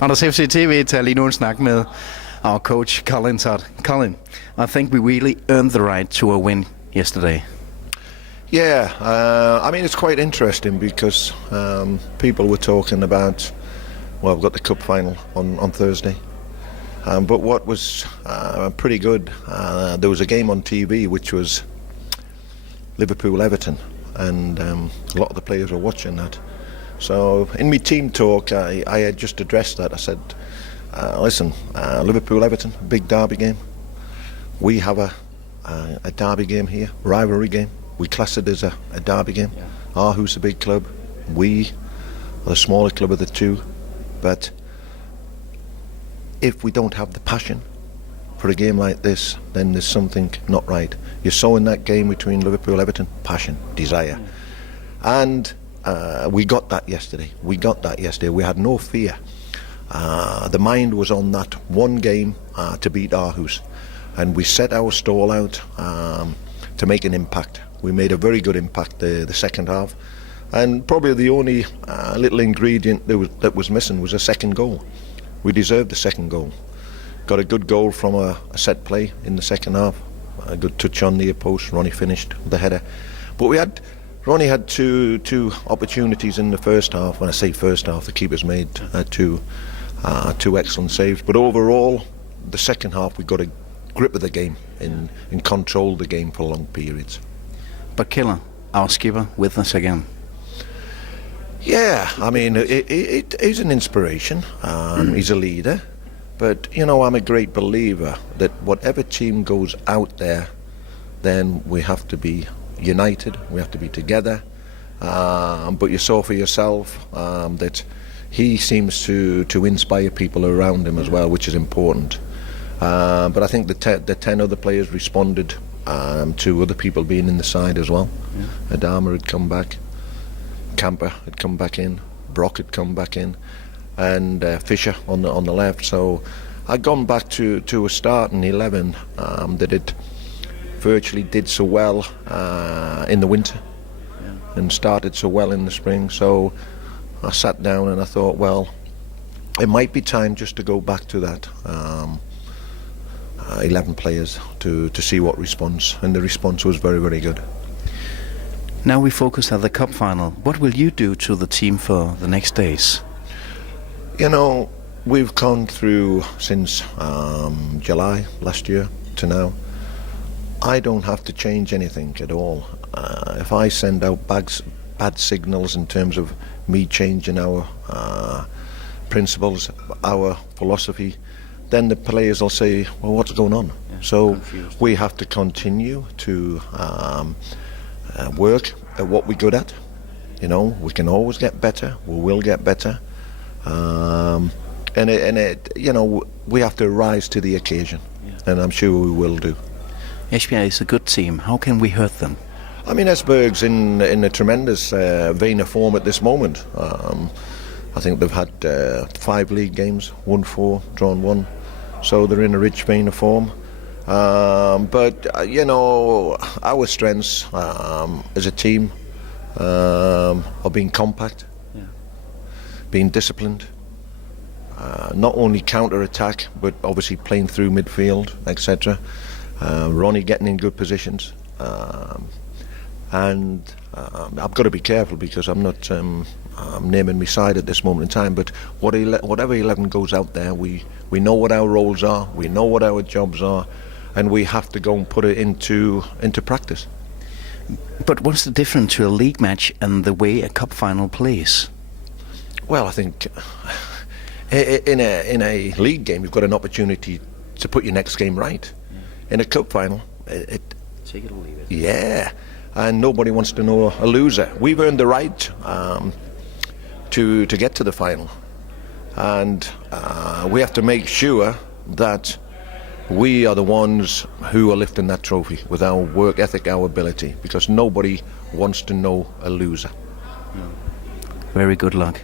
Randers FC TV tager lige nu en snak med our coach Colin Todd. Colin, I think we really earned the right to a win yesterday. Yeah, I mean it's quite interesting because people were talking about, well, we've got the cup final on Thursday, but what was pretty good, there was a game on TV which was Liverpool-Everton, and a lot of the players were watching that. So in my team talk, I had just addressed that. I said, listen, Liverpool-Everton, big derby game. We have a derby game here, rivalry game. We class it as a derby game. Yeah. Aarhus a big club. We are the smaller club of the two. But if we don't have the passion for a game like this, then there's something not right. You saw in that game between Liverpool-Everton, passion, desire. And we got that yesterday. We had no fear. The mind was on that one game to beat Aarhus. And we set our stall out to make an impact. We made a very good impact the second half. And probably the only little ingredient that was missing was a second goal. We deserved the second goal. Got a good goal from a set play in the second half. A good touch on near post. Ronnie finished with the header. But Ronnie had two opportunities in the first half. When I say first half, the keepers made two excellent saves. But overall, the second half we got a grip of the game and controlled the game for long periods. But Killer, our skipper, with us again. Yeah, I mean, he's an inspiration. He's a leader. But, you know, I'm a great believer that whatever team goes out there, then we have to be united, we have to be together. But you saw for yourself that he seems to inspire people around him as well, which is important. But I think the 10 other players responded to other people being in the side as well. Yeah. Adama had come back, Camper had come back in, Brock had come back in, and Fisher on the left. So I'd gone back to a starting 11 that it virtually did so well in the winter, and started so well in the spring. So I sat down and I thought, well, it might be time just to go back to that 11 players to see what response, and the response was very, very good. Now we focus on the cup final. What will you do to the team for the next days? You know, we've gone through since July last year to now. I don't have to change anything at all. If I send out bad signals in terms of me changing our principles, our philosophy, then the players will say, well, what's going on? Yeah, so confused. We have to continue to work at what we're good at. You know, we can always get better. We will get better. You know, we have to rise to the occasion, and I'm sure we will do. Esbjerg is a good team. How can we hurt them? I mean, Esbjerg's in a tremendous vein of form at this moment. I think they've had 5 league games, won 4, drawn 1. So they're in a rich vein of form. But you know, our strengths as a team are being compact, being disciplined, not only counter-attack, but obviously playing through midfield, etc. Ronnie getting in good positions. And I've got to be careful because I'm not naming my side at this moment in time, but whatever 11 goes out there, we know what our roles are, we know what our jobs are, and we have to go and put it into practice. But what's the difference to a league match and the way a cup final plays? Well, I think in a league game you've got an opportunity to put your next game right. In a cup final, take it or leave it. Yeah, and nobody wants to know a loser. We've earned the right to get to the final, and we have to make sure that we are the ones who are lifting that trophy with our work ethic, our ability, because nobody wants to know a loser. Very good luck.